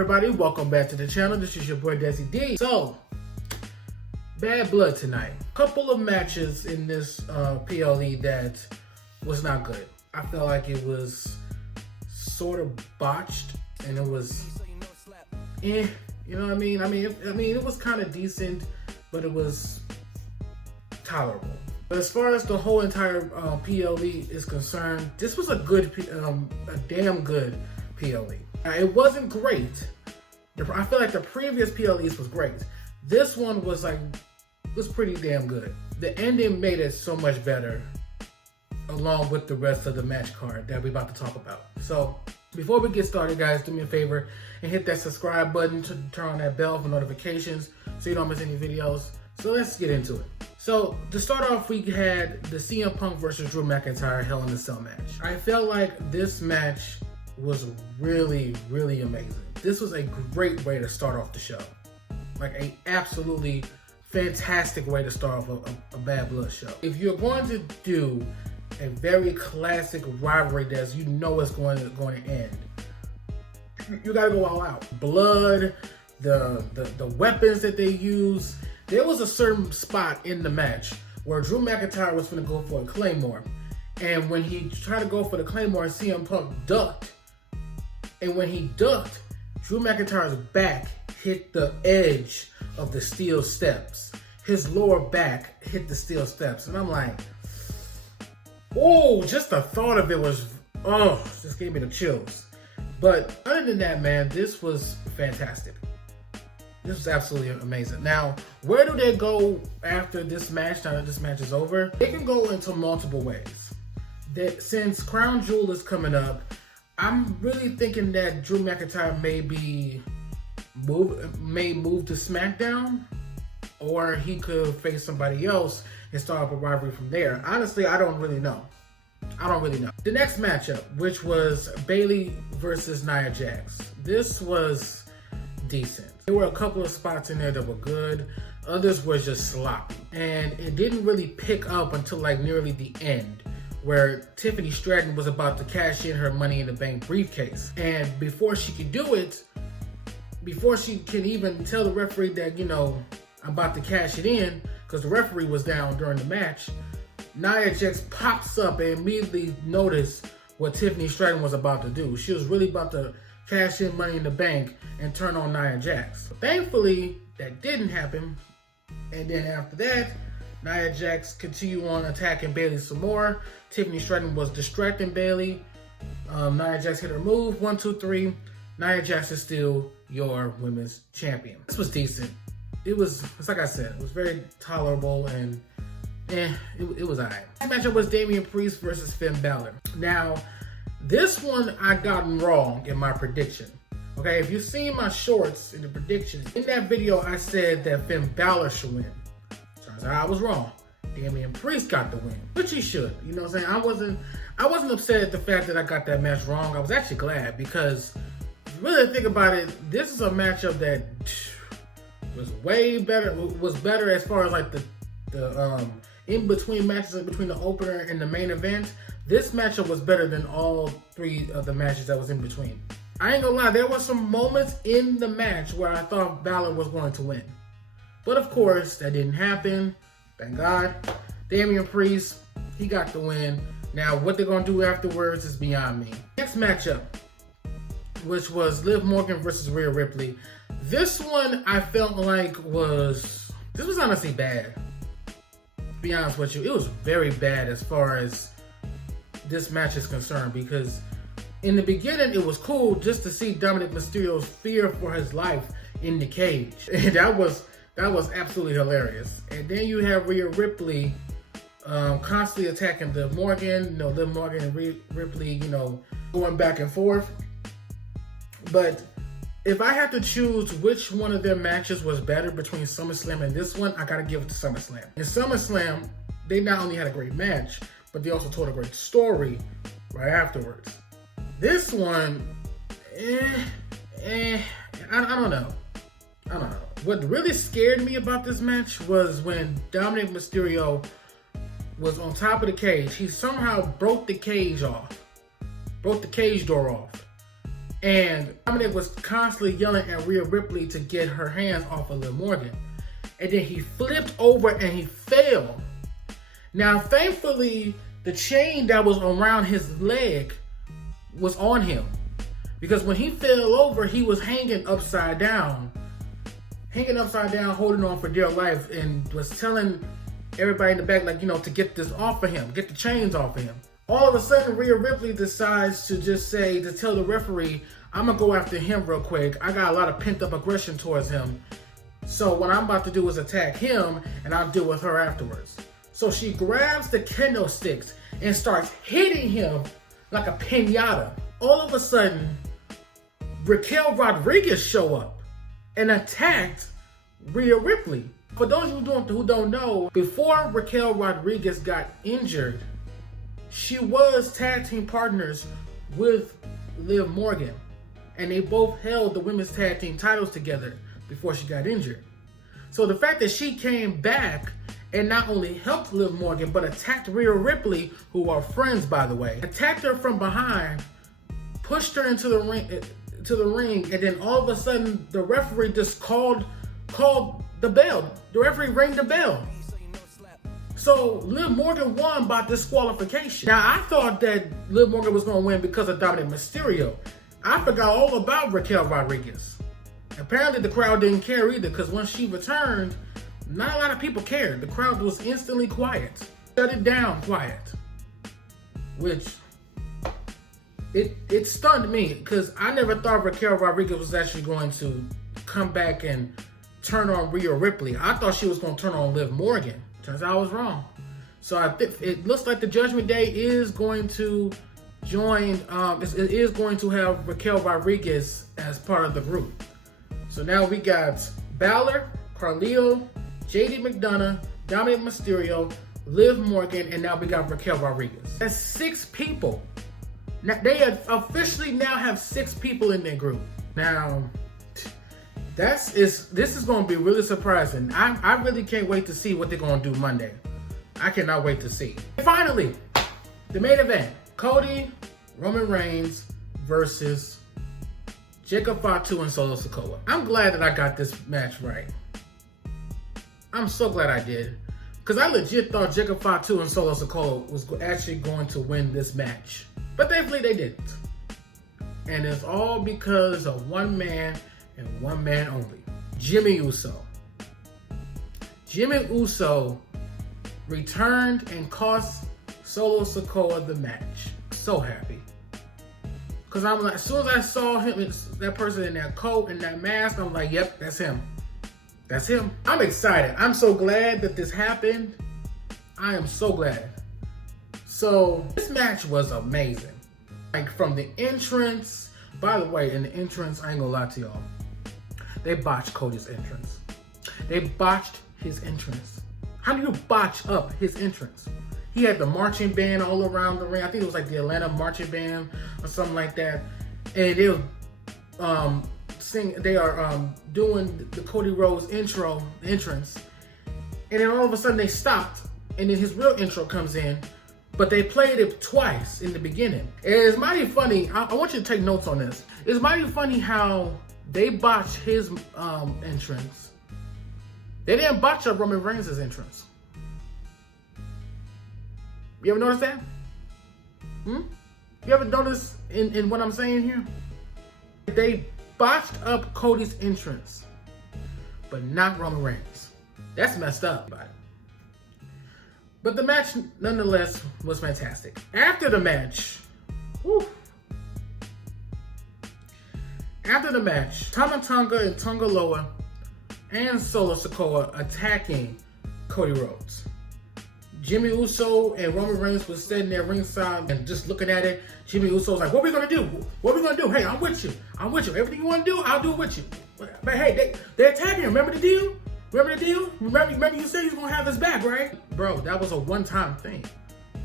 everybody, welcome back to the channel. This is your boy DezzyD. So, Bad Blood tonight. Couple of matches in this PLE that was not good. I felt like it was sort of botched, and it was, you know what I mean? I mean, it was kind of decent, but it was tolerable. But as far as the whole entire PLE is concerned, this was a good, a damn good PLE. It wasn't great. I feel like the previous PLEs was great. This one was pretty damn good. The ending made it so much better, along with the rest of the match card that we're about to talk about. So before we get started, guys, do me a favor and hit that subscribe button to turn on that bell for notifications so you don't miss any videos. So let's get into it. So to start off, we had the CM Punk versus Drew McIntyre Hell in a Cell match. I felt like this match was really, really amazing. This was a great way to start off the show. Like a absolutely fantastic way to start off a Bad Blood show. If you're going to do a very classic rivalry that you know it's going to end, you gotta go all out. Blood, the weapons that they use. There was a certain spot in the match where Drew McIntyre was gonna go for a Claymore. And when he tried to go for the Claymore, CM Punk ducked. And when he ducked, Drew McIntyre's back hit the edge of the steel steps. His lower back hit the steel steps. And I'm like, oh, just the thought of it was, oh, just gave me the chills. But other than that, man, this was fantastic. This was absolutely amazing. Now, where do they go after this match, now that this match is over? They can go into multiple ways. Since Crown Jewel is coming up, I'm really thinking that Drew McIntyre may move to SmackDown, or he could face somebody else and start up a rivalry from there. Honestly, I don't really know. The next matchup, which was Bayley versus Nia Jax. This was decent. There were a couple of spots in there that were good. Others were just sloppy. And it didn't really pick up until like nearly the end, where Tiffany Stratton was about to cash in her Money in the Bank briefcase. And before she could do it, before she can even tell the referee that, you know, I'm about to cash it in, because the referee was down during the match, Nia Jax pops up and immediately noticed what Tiffany Stratton was about to do. She was really about to cash in Money in the Bank and turn on Nia Jax. Thankfully, that didn't happen. And then after that, Nia Jax continued on attacking Bayley some more. Tiffany Stratton was distracting Bayley. Nia Jax hit her move, 1, 2, 3. Nia Jax is still your women's champion. This was decent. It's like I said, it was very tolerable, and it was alright. This matchup was Damian Priest versus Finn Balor. Now, this one I got wrong in my prediction. Okay, if you've seen my shorts in the predictions, in that video I said that Finn Balor should win. Turns out I was wrong. Damian Priest got the win, which he should. You know what I'm saying? I wasn't upset at the fact that I got that match wrong. I was actually glad, because if you really think about it, this is a matchup that was way better. Was better as far as like the in between matches, in between the opener and the main event. This matchup was better than all 3 of the matches that was in between. I ain't gonna lie, there were some moments in the match where I thought Balor was going to win. But of course, that didn't happen. Thank God. Damian Priest, he got the win. Now, what they're gonna do afterwards is beyond me. Next matchup, which was Liv Morgan versus Rhea Ripley. This one I felt like was honestly bad. To be honest with you, it was very bad as far as this match is concerned, because in the beginning it was cool just to see Dominic Mysterio's fear for his life in the cage, and that was absolutely hilarious. And then you have Rhea Ripley constantly attacking Liv Morgan, you know, Liv Morgan and Ripley, you know, going back and forth. But if I had to choose which one of their matches was better between SummerSlam and this one, I gotta give it to SummerSlam. In SummerSlam, they not only had a great match, but they also told a great story right afterwards. This one, I don't know. What really scared me about this match was when Dominic Mysterio was on top of the cage. He somehow broke the cage door off. And Dominic was constantly yelling at Rhea Ripley to get her hands off of Liv Morgan. And then he flipped over and he fell. Now, thankfully, the chain that was around his leg was on him. Because when he fell over, he was hanging upside down, holding on for dear life, and was telling everybody in the back, like, you know, to get this off of him, get the chains off of him. All of a sudden, Rhea Ripley decides to just to tell the referee, I'm gonna go after him real quick. I got a lot of pent up aggression towards him. So what I'm about to do is attack him, and I'll deal with her afterwards. So she grabs the kendo sticks and starts hitting him like a piñata. All of a sudden, Raquel Rodriguez show up and attacked Rhea Ripley. For those of you who don't know, before Raquel Rodriguez got injured, she was tag team partners with Liv Morgan. And they both held the women's tag team titles together before she got injured. So the fact that she came back and not only helped Liv Morgan, but attacked Rhea Ripley, who are friends, by the way, attacked her from behind, pushed her into the ring, and then all of a sudden the referee just called the bell. The referee rang the bell. So Liv Morgan won by disqualification. Now I thought that Liv Morgan was going to win because of Dominic Mysterio. I forgot all about Raquel Rodriguez. Apparently the crowd didn't care either, because when she returned, not a lot of people cared. The crowd was instantly quiet. Shut it down quiet. Which, it stunned me, because I never thought Raquel Rodriguez was actually going to come back and turn on Rhea Ripley. I thought she was going to turn on Liv Morgan. Turns out I was wrong. So it looks like the Judgment Day is going to join, it is going to have Raquel Rodriguez as part of the group. So now we got Balor, Carlito, JD McDonough, Dominic Mysterio, Liv Morgan, and now we got Raquel Rodriguez. That's 6 people. Now, they officially now have 6 people in their group. Now, this is going to be really surprising. I really can't wait to see what they're going to do Monday. I cannot wait to see. And finally, the main event. Cody, Roman Reigns versus Jacob Fatu and Solo Sikoa. I'm glad that I got this match right. I'm so glad I did. Because I legit thought Jacob Fatu and Solo Sikoa was actually going to win this match. But thankfully they didn't. And it's all because of one man and one man only. Jimmy Uso. Jimmy Uso returned and cost Solo Sikoa the match. So happy. Because I'm like, as soon as I saw him, that person in that coat and that mask, I'm like, yep, that's him. That's him. I'm excited. I'm so glad that this happened. I am so glad. So this match was amazing. Like from the entrance, by the way, in the entrance, I ain't gonna lie to y'all. They botched Cody's entrance. They botched his entrance. How do you botch up his entrance? He had the marching band all around the ring. I think it was like the Atlanta marching band or something like that. And they were doing the Cody Rhodes entrance. And then all of a sudden they stopped, and then his real intro comes in, but they played it twice in the beginning. And it's mighty funny. I want you to take notes on this. It's mighty funny how they botched his entrance. They didn't botch up Roman Reigns' entrance. You ever notice that? You ever notice in what I'm saying here? They botched up Cody's entrance, but not Roman Reigns. That's messed up. But the match, nonetheless, was fantastic. After the match, Tama Tonga and Tonga Loa and Solo Sikoa attacking Cody Rhodes. Jimmy Uso and Roman Reigns was sitting there ringside and just looking at it. Jimmy Uso was like, what are we going to do? What are we going to do? Hey, I'm with you. I'm with you. Everything you want to do, I'll do it with you. But hey, they're attacking him. Remember the deal? Remember you said he's going to have his back, right? Bro, that was a one-time thing.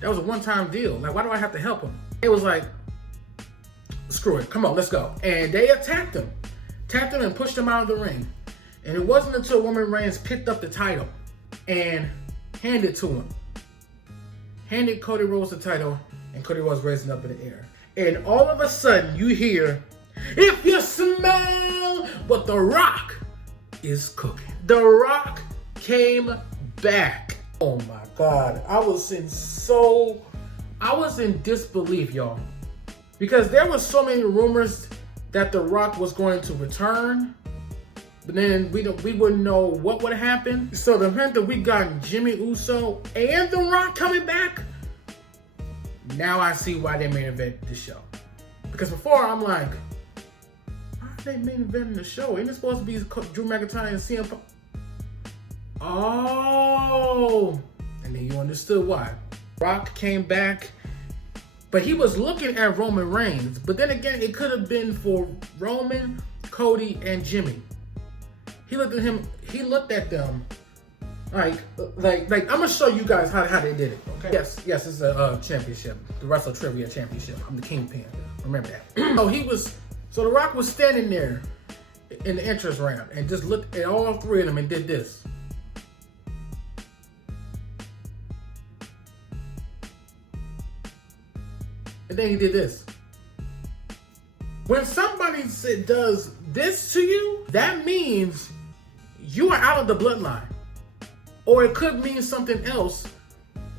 That was a one-time deal. Like, why do I have to help him? It was like, screw it. Come on, let's go. And they attacked him. Tapped him and pushed him out of the ring. And it wasn't until Roman Reigns picked up the title and handed to him. Handed Cody Rhodes the title, and Cody Rhodes raising up in the air. And all of a sudden, you hear, if you smell what The Rock is cooking. The Rock came back. Oh my God. I was in disbelief, y'all. Because there were so many rumors that The Rock was going to return. But then we wouldn't know what would happen. So the fact that we got Jimmy Uso and The Rock coming back, now I see why they main event the show. Because before I'm like, why are they main eventing the show? Ain't it supposed to be Drew McIntyre and CM Punk? Oh, and then you understood why. Rock came back, but he was looking at Roman Reigns. But then again, it could have been for Roman, Cody, and Jimmy. He looked at him. He looked at them like I'm gonna show you guys how they did it. Okay. Yes, it's a championship, the Wrestle Trivia Championship. I'm the kingpin. Remember that. So The Rock was standing there in the entrance round and just looked at all three of them and did this. And then he did this. When somebody does this to you, that means you are out of the bloodline. Or it could mean something else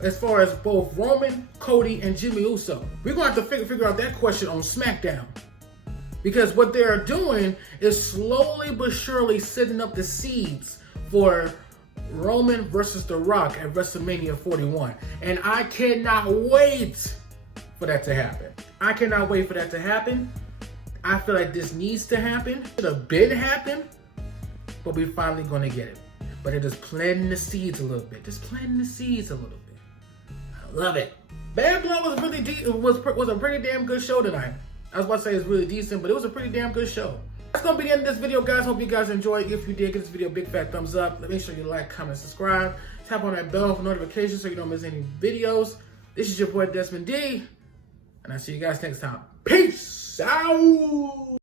as far as both Roman, Cody, and Jimmy Uso. We're going to have to figure out that question on SmackDown. Because what they're doing is slowly but surely setting up the seeds for Roman versus The Rock at WrestleMania 41. And I cannot wait for that to happen. I cannot wait for that to happen. I feel like this needs to happen. It should have been happened, but we're finally going to get it. But it is planting the seeds a little bit. Just planting the seeds a little bit. I love it. Bad Blood was really was a pretty damn good show tonight. I was about to say it's really decent, but it was a pretty damn good show. That's going to be the end of this video, guys. Hope you guys enjoyed. If you did, give this video a big fat thumbs up. Make sure you like, comment, subscribe. Tap on that bell for notifications so you don't miss any videos. This is your boy Desmond D, and I'll see you guys next time. Peace out!